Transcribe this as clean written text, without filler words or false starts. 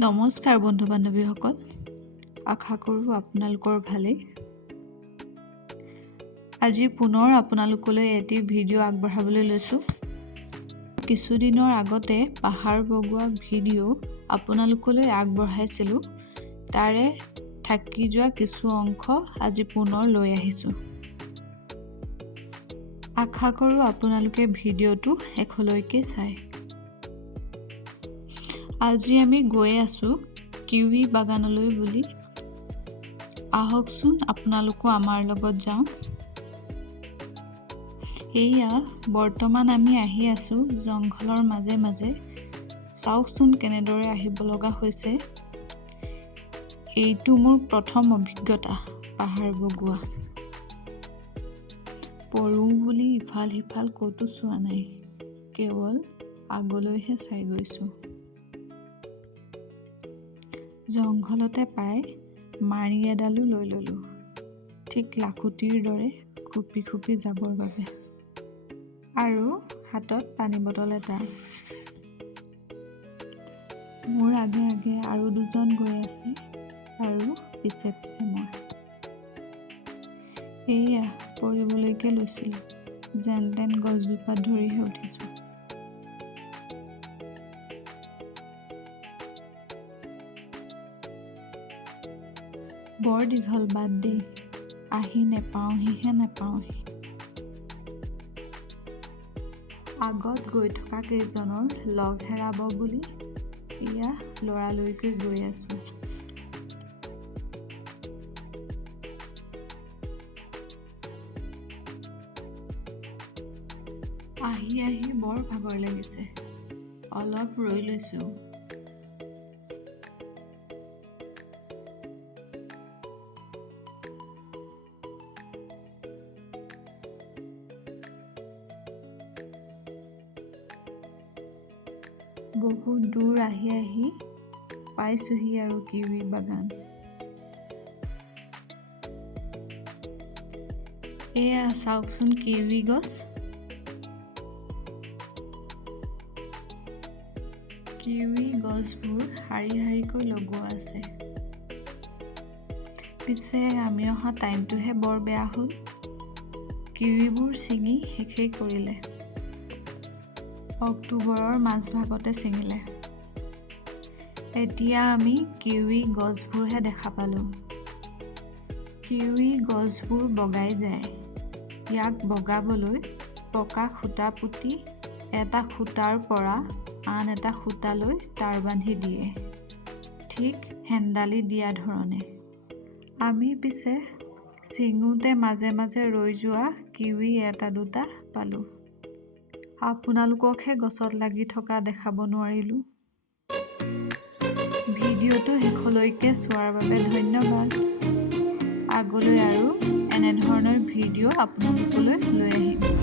নমস্কাৰ বন্ধু বান্ধৱীসকল, আশা কৰোঁ আপোনালোকৰ ভালেই। আজি পুনৰ আপোনালোকলৈ এটি ভিডিঅ' আগবঢ়াবলৈ লৈছোঁ। কিছুদিনৰ আগতে পাহাৰ বগোৱা ভিডিঅ' আপোনালোকলৈ আগবঢ়াইছিলোঁ। তাৰে থাকি যোৱা কিছু অংশ আজি পুনৰ লৈ আহিছোঁ। আশা কৰোঁ আপোনালোকে ভিডিঅ'টো শেষলৈকে চায়। আজি আমি গৈ আছোঁ কিৱি বাগানলৈ বুলি। আহকচোন আপোনালোকো আমাৰ লগত যাওঁ। এয়া বৰ্তমান আমি আহি আছোঁ জংঘলৰ মাজে মাজে। চাওকচোন কেনেদৰে আহিব লগা হৈছে। এইটো মোৰ প্ৰথম অভিজ্ঞতা পাহাৰ বগোৱা। পঢ়ো বুলি ইফাল সিফাল ক'তো চোৱা নাই, কেৱল আগলৈহে চাই গৈছোঁ। জংঘলতে পাই মাৰি এডালো লৈ ল'লোঁ, ঠিক লাখুটিৰ দৰে খুপি খুপি যাবৰ বাবে। আৰু হাতত পানী বটল এটা। মোৰ আগে আগে আৰু দুজন গৈ আছে আৰু পিছে পিছে মই। এয়া পৰিবলৈকে লৈছিলোঁ, যেন তেন গছজোপাত ধৰিহে উঠিছোঁ। বৰ দীঘল বাট দেই, আহি নেপাওঁহি। আগত গৈ থকা কেইজনৰ লগ হেৰাব বুলি এয়া লৰালৰিকৈ গৈ আছোঁ। আহি বৰ ভাগৰ লাগিছে, অলপ ৰৈ লৈছোঁ। বহুত দূৰ আহি পাইছোঁহি আৰু কিৱি বাগান। এয়া চাওকচোন কিৱি গছ। কিৱি গছবোৰ শাৰী শাৰীকৈ লগোৱা আছে। পিছে আমি অহা টাইমটোহে বৰ বেয়া হ'ল। কিৱিবোৰ ছিঙি শেষেই কৰিলে। অক্টোবৰৰ মাজভাগতে ছিঙিলে। এতিয়া আমি কিৱি গছবোৰহে দেখা পালোঁ। কিৱি গছবোৰ বগাই যায়। ইয়াক বগাবলৈ পকা খুঁটা পুতি এটা খুঁটাৰ পৰা আন এটা খুঁটালৈ তাঁৰ বান্ধি দিয়ে, ঠিক হেন্দালি দিয়া ধৰণে। আমি পিছে ছিঙোতে মাজে মাজে ৰৈ যোৱা কিৱি এটা দুটা পালোঁ। আপোনালোককহে গছত লাগি থকা দেখাব নোৱাৰিলোঁ। ভিডিঅ'টো শেষলৈকে চোৱাৰ বাবে ধন্যবাদ। আগলৈ আৰু এনেধৰণৰ ভিডিঅ' আপোনালোকলৈ লৈ আহিম।